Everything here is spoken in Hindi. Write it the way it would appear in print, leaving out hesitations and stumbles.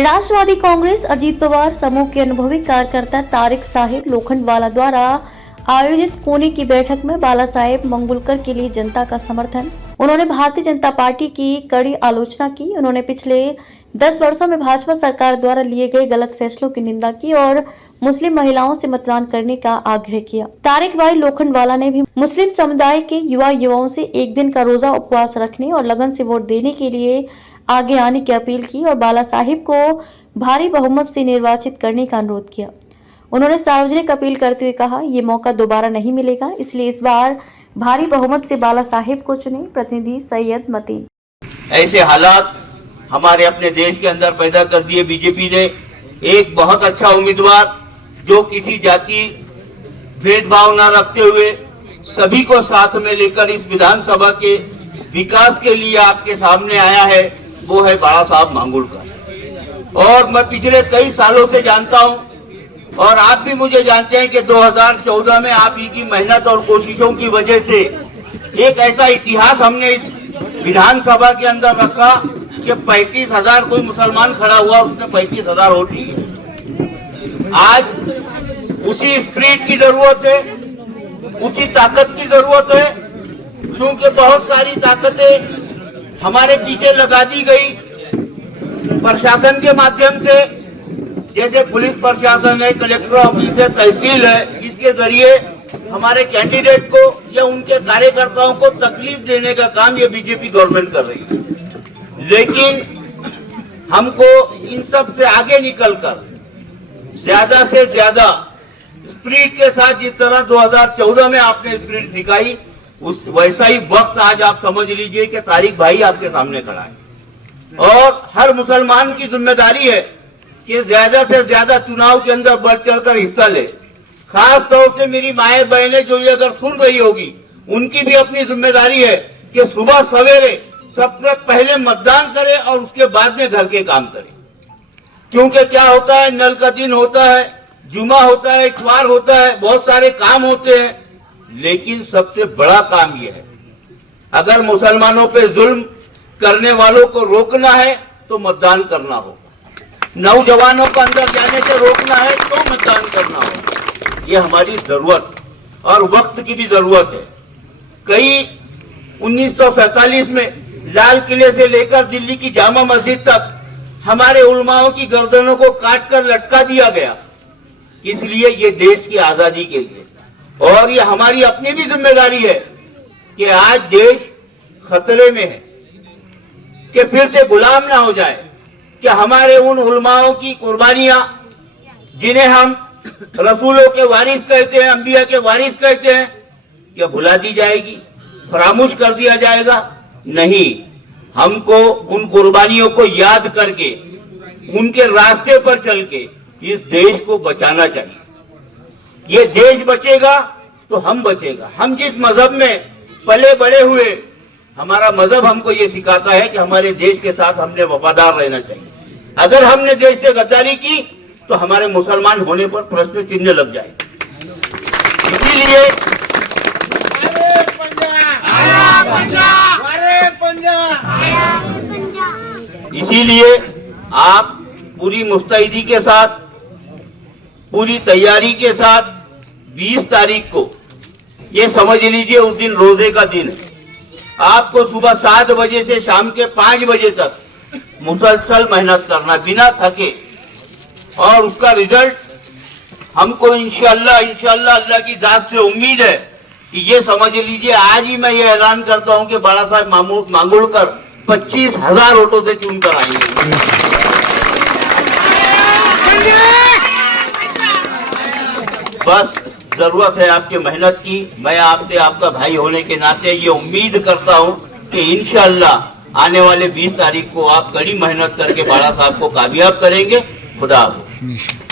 राष्ट्रवादी कांग्रेस अजीत पवार समूह के अनुभवी कार्यकर्ता तारिक साहिब लोखंडवाला द्वारा आयोजित कोनी की बैठक में बाला साहेब मंगुलकर के लिए जनता का समर्थन। उन्होंने भारतीय जनता पार्टी की कड़ी आलोचना की। उन्होंने पिछले 10 वर्षों में भाजपा सरकार द्वारा लिए गए गलत फैसलों की निंदा की और मुस्लिम महिलाओं से मतदान करने का आग्रह किया। तारिक भाई लोखंडवाला ने भी मुस्लिम समुदाय के युवाओं से एक दिन का रोजा उपवास रखने और लगन से वोट देने के लिए आगे आने की अपील की और बाला साहिब को भारी बहुमत से निर्वाचित करने का अनुरोध किया। उन्होंने सार्वजनिक अपील करते हुए कहा, ये मौका दोबारा नहीं मिलेगा, इसलिए इस बार भारी बहुमत से बाला साहिब को चुने। प्रतिनिधि सैयद मतीन। ऐसे हालात हमारे अपने देश के अंदर पैदा कर दिए बीजेपी ने। एक बहुत अच्छा उम्मीदवार जो किसी जाति भेदभाव न रखते हुए सभी को साथ में लेकर इस विधानसभा के विकास के लिए आपके सामने आया है, वो है बाला साहब मांगुलकर। और मैं पिछले कई सालों से जानता हूं और आप भी मुझे जानते हैं कि 2014 में आप ही की मेहनत और कोशिशों की वजह से एक ऐसा इतिहास हमने इस विधानसभा के अंदर रखा कि 35,000 कोई मुसलमान खड़ा हुआ, उसने 35,000 वोट लिए। आज उसी स्प्रिट की जरूरत है, उसी ताकत की जरूरत है, क्योंकि बहुत सारी ताकतें हमारे पीछे लगा दी गई प्रशासन के माध्यम से, जैसे पुलिस प्रशासन है, कलेक्टर ऑफिस है, तहसील है। इसके जरिए हमारे कैंडिडेट को या उनके कार्यकर्ताओं को तकलीफ देने का काम ये बीजेपी गवर्नमेंट कर रही है। लेकिन हमको इन सब से आगे निकलकर ज्यादा से ज्यादा स्पिरिट के साथ, जिस तरह 2014 में आपने स्पिरिट दिखाई, उस वैसा ही वक्त आज आप समझ लीजिए कि तारिक भाई आपके सामने खड़ा है। और हर मुसलमान की जिम्मेदारी है कि ज्यादा से ज्यादा चुनाव के अंदर बढ़ चढ़कर हिस्सा ले। खास तौर से मेरी माए बहनें जो ये अगर सुन रही होगी, उनकी भी अपनी जिम्मेदारी है कि सुबह सवेरे सबसे पहले मतदान करें और उसके बाद में घर के काम करें। क्योंकि क्या होता है, नल का दिन होता है, जुमा होता है, इतवार होता है, बहुत सारे काम होते हैं, लेकिन सबसे बड़ा काम यह है, अगर मुसलमानों पे जुल्म करने वालों को रोकना है तो मतदान करना होगा। नौजवानों को अंदर जाने से रोकना है तो मतदान करना होगा। ये हमारी जरूरत और वक्त की भी जरूरत है। कई 1947 में लाल किले से लेकर दिल्ली की जामा मस्जिद तक हमारे उलमाओं की गर्दनों को काटकर लटका दिया गया, इसलिए ये देश की आजादी के लिए। और ये हमारी अपनी भी जिम्मेदारी है कि आज देश खतरे में है कि फिर से गुलाम ना हो जाए, कि हमारे उन उलमाओं की कुर्बानियां जिन्हें हम रसूलों के वारिस कहते हैं, अंबिया के वारिस कहते हैं, क्या भुला दी जाएगी, फरामोश कर दिया जाएगा? नहीं, हमको उन कुर्बानियों को याद करके उनके रास्ते पर चल के इस देश को बचाना चाहिए। ये देश बचेगा तो हम बचेगा। हम जिस मजहब में पले बड़े हुए, हमारा मजहब हमको ये सिखाता है कि हमारे देश के साथ हमने वफादार रहना चाहिए। अगर हमने देश से गद्दारी की तो हमारे मुसलमान होने पर प्रश्न चिन्ह लग जाए। इसीलिए आप पूरी मुस्तैदी के साथ, पूरी तैयारी के साथ 20 तारीख को, ये समझ लीजिए उस दिन रोजे का दिन है। आपको सुबह 7 बजे से शाम के 5 बजे तक मुसलसल मेहनत करना बिना थके, और उसका रिजल्ट हमको इंशाअल्लाह अल्लाह की जात से उम्मीद है कि ये समझ लीजिए आज ही मैं ये ऐलान करता हूं कि बाला साहब मांगुलकर 25,000 वोटों से चुनकर आएंगे। बस जरूरत है आपकी मेहनत की। मैं आपसे, आपका भाई होने के नाते ये उम्मीद करता हूं कि इंशाअल्लाह आने वाले 20 तारीख को आप कड़ी मेहनत करके बाला साहब को कामयाब करेंगे। खुदा हाफिज़।